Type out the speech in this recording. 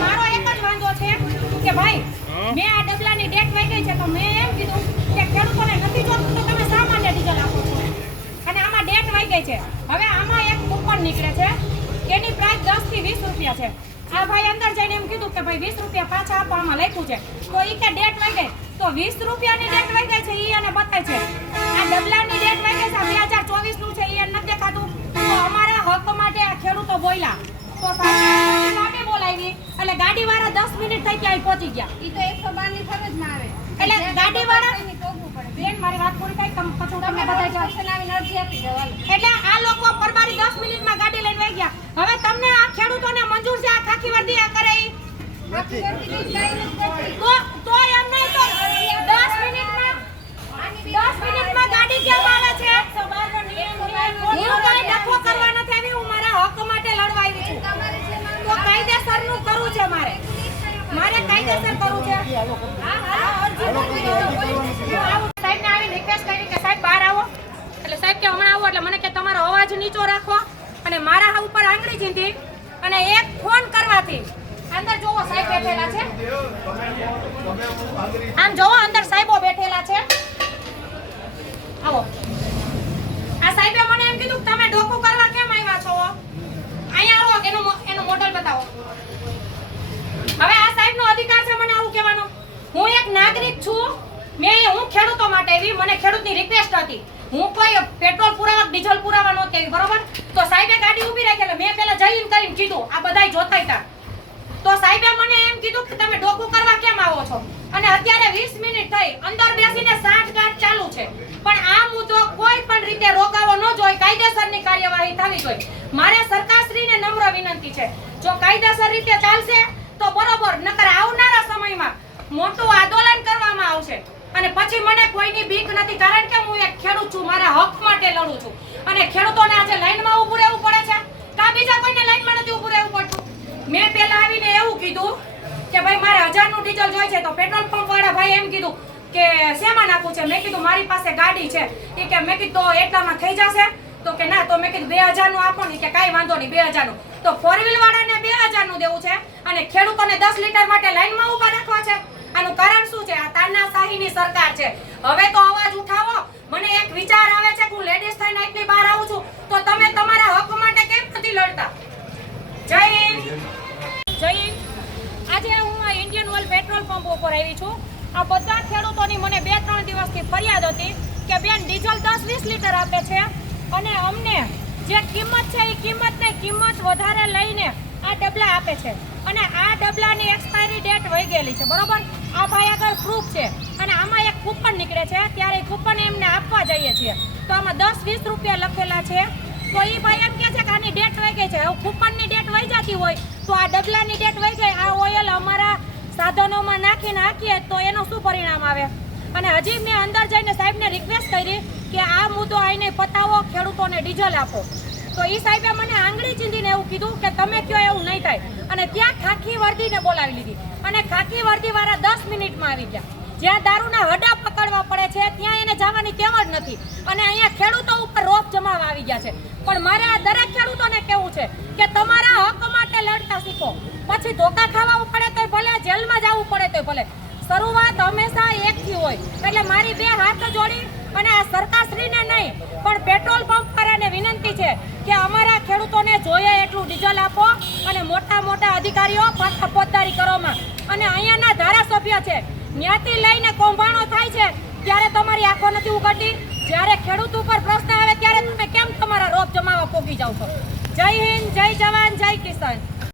મારો એક જ વાંધો છે કે ભાઈ મેં આ ડબલાની ડેટ વહી ગઈ છે તો મેં એમ કીધું કે ખેડૂતોને નથી જોતું તો તમે શા માટે ડીઝલ આપો છો અને આમાં ડેટ વહી ગઈ છે હવે આમાં એક કૂપન નીકળે છે એની પ્રાઇસ 10 થી 20 રૂપિયા છે આ ભાઈ અંદર જઈને એમ કીધું કે ભાઈ 20 રૂપિયા પાછા આપવામાં લખ્યું છે તો ઈ કે ડેટ વહી ગઈ તો 20 રૂપિયાની ડેટ વહી ગઈ છે ઈ અને બતાય છે આ ડબલાની ડેટ વહી ગઈ છે 2024 નું છે ઈ નથી દેખાતું તો અમારા હક માટે આ ખેડૂતો બોલ્યા તો ગાડી બોલાવી એટલે ગાડી વાળા 10 મિનિટ થઈ ત્યાં પહોંચી ગયા ઈ તો 112 ની ફરજમાં આવે એટલે ગાડી વાળા બેન મારી વાત પૂરી થાય તમે પછી તમને બતાવી આવીને અરજી આપી દેવાની એટલે આ લોકો પરબારી 10 મિનિટમાં ગાડી લઈને વહી ગયા હવે તમને આ ખેડૂતોને મંજૂર છે આ ખાખી વર્દી આ કરે ઈ તો એમ નહીં તો 10 મિનિટમાં ગાડી કેમ આવે છે હું કઈ ડખો કરવા નથી આવી હું મારા હક માટે લડવા આવી છું તો કાયદેસરનું કરવું છે મારે કાયદેસર કરવું છે સાહેબને આવી રિક્વેસ્ટ કરી કે સાહેબ બહાર આવો એટલે સાહેબ કે હમણાં આવો એટલે મને કે તમારો અવાજ નીચો રાખો અને મારા ઉપર આંગળી ચીંધી અને એક ફોન કરવાથી અંદર જોવો સાહેબ બેઠેલા છે આમ જોવો અંદર સાહેબો બેઠેલા છે આવો આ સાહેબે મને એમ કીધું તમે ડોકું કરવા કેમ આવ્યા છો અહીંયા આવો એનું મોડલ બતાવો હવે આ સાહેબનો અધિકાર છે મને આવું કહેવાનો હું એક નાગરિક છું હું ખેડૂતો માટે આવી મને ખેડૂતની રિક્વેસ્ટ હતી હું કોઈ પેટ્રોલ પુરાવા ડીઝલ પુરાવા નહોતી આવી બરોબર તો સાહેબે ગાડી ઊભી રાખી એટલે મેં પહેલા જઈને કરીને કીધું આ બધાય જોતા હતા તો સાહેબે મને એમ કીધું કે તમે ડોકું કરવા કેમ આવો છો અને અત્યારે 20 મિનિટ થઈ અંદર બેસીને સાંઠગાંઠ ચાલુ છે પણ આ મુદ્દો કોઈ પણ રીતે રોકાવો ન જોઈએ કાયદેસરની કાર્યવાહી થવી જોઈએ મારે સરકારશ્રીને નમ્ર વિનંતી છે જો કાયદેસર રીતે ચાલશે તો બરોબર નકર આવનારા સમયમાં મોટું આંદોલન કરવામાં આવશે અને પછી મને કોઈની બીક નથી કારણ કે હું એક ખેડૂત છું મારા હક માટે લડું છું અને ખેડૂતોને આજે લાઈનમાં ઊભું રહેવું પડે છે કા બીજા કોઈને લાઈનમાં નથી ઊભું રહેવું પડતું મેં પહેલા આવીને એવું કીધું કે ભાઈ મારે 1000 નું ડીઝલ જોઈએ છે તો પેટ્રોલ પંપ વાળા ભાઈ એમ કીધું કે શેમાં નાખવું છે મેં કીધું મારી પાસે ગાડી છે એ કે મેં કીધું એટલામાં થઈ જશે તો કે ના તો મેં કીધું 2000 નું આપો ને કે કાંઈ વાંધો નહીં 2000 નું તો 4 વ્હીલ વાળાને 2000 નું દેવું છે અને ખેડૂતોને 10 લીટર માટે લાઈનમાં ઊભા રાખવા છે આનું કારણ શું છે આ તાનાશાહીની સરકાર છે હવે તો અવાજ ઉઠાવો મને એક વિચાર આવે છે કે હું લેડીઝ થઈને આટલી બહાર આવું છું તો તમે તમારા હક માટે કેમ નથી લડતા જય હિન્દ આજે હું આ ઇન્ડિયન ઓઇલ પેટ્રોલ પંપ ઉપર આવી છું આ બધા ખેડૂતોની મને 2-3 દિવસથી ફરિયાદ હતી કે બેન ડીઝલ 10-20 લીટર આપે છે અને અમને જે કિંમત છે એ કિંમત વધારે લઈને આ ડબલા આપે છે અને આ ડબલાની એક્સપાયરી ડેટ વહી ગયેલી છે બરોબર આ ભાઈ આગળ પ્રૂફ છે અને આમાં એક કૂપન નીકળે છે ત્યારે કૂપન એમને આપવા જઈએ છીએ તો આમાં 10-20 રૂપિયા લખેલા છે તો એ ભાઈ એમ કહે છે કે આની ડેટ વહી ગઈ છે હવે કૂપનની ડેટ વહી જતી હોય તો આ ડબલાની ડેટ વહી ગઈ આ ઓઇલ અમારા સાધનોમાં નાખીને હાકીએ તો એનું શું પરિણામ આવે અને હજી મેં અંદર જઈને સાહેબને રિક્વેસ્ટ કરી કે આ મુદ્દો આઈને પતાવો ખેડૂતોને ડીઝલ આપો તો એ સાહેબે મને આંગળી ચીંધીને એવું કીધું કે તમે કયો એવું નહીં થાય અને ત્યાં ખાખી વર્દીને બોલાવી લીધી અને ખાખી વર્દીવાળા 10 મિનિટમાં આવી ગયા જ્યાં દારૂના હડા પકડવા પડે છે ત્યાં એને જવાની ટેવ જ નથી અને અહીંયા ખેડૂતો ઉપર રોપ જમાવા આવી ગયા છે પણ મારે આ દરેક ખેડૂતોને કહેવું છે કે તમારા હક માટે લડતા શીખો પછી ધોકા ખાવા પડે તોય ભલે જેલમાં જવું પડે તોય ભલે શરૂઆત હંમેશા એકથી હોય એટલે મારી 2 હાથ જોડી અને આ સરકારશ્રીને નહીં પણ પેટ્રોલ પંપ વાળાને વિનંતી છે કે અમારા ખેડૂતોને જોઈએ એટલું ડીઝલ આપો અને મોટા અધિકારીઓ પાછા ફોજદારી કરવામાં અને અહીંયાના ધારાસભ્ય છે ત્યાંથી લઈને કૌભાંડો થાય છે ત્યારે તમારી આંખો નથી ઉઘડતી જ્યારે ખેડૂત ઉપર પ્રશ્ન આવે ત્યારે તમે કેમ તમારા રોપ જમાવા પોગી જાવ છો જય હિન્દ જય જવાન જય કિસાન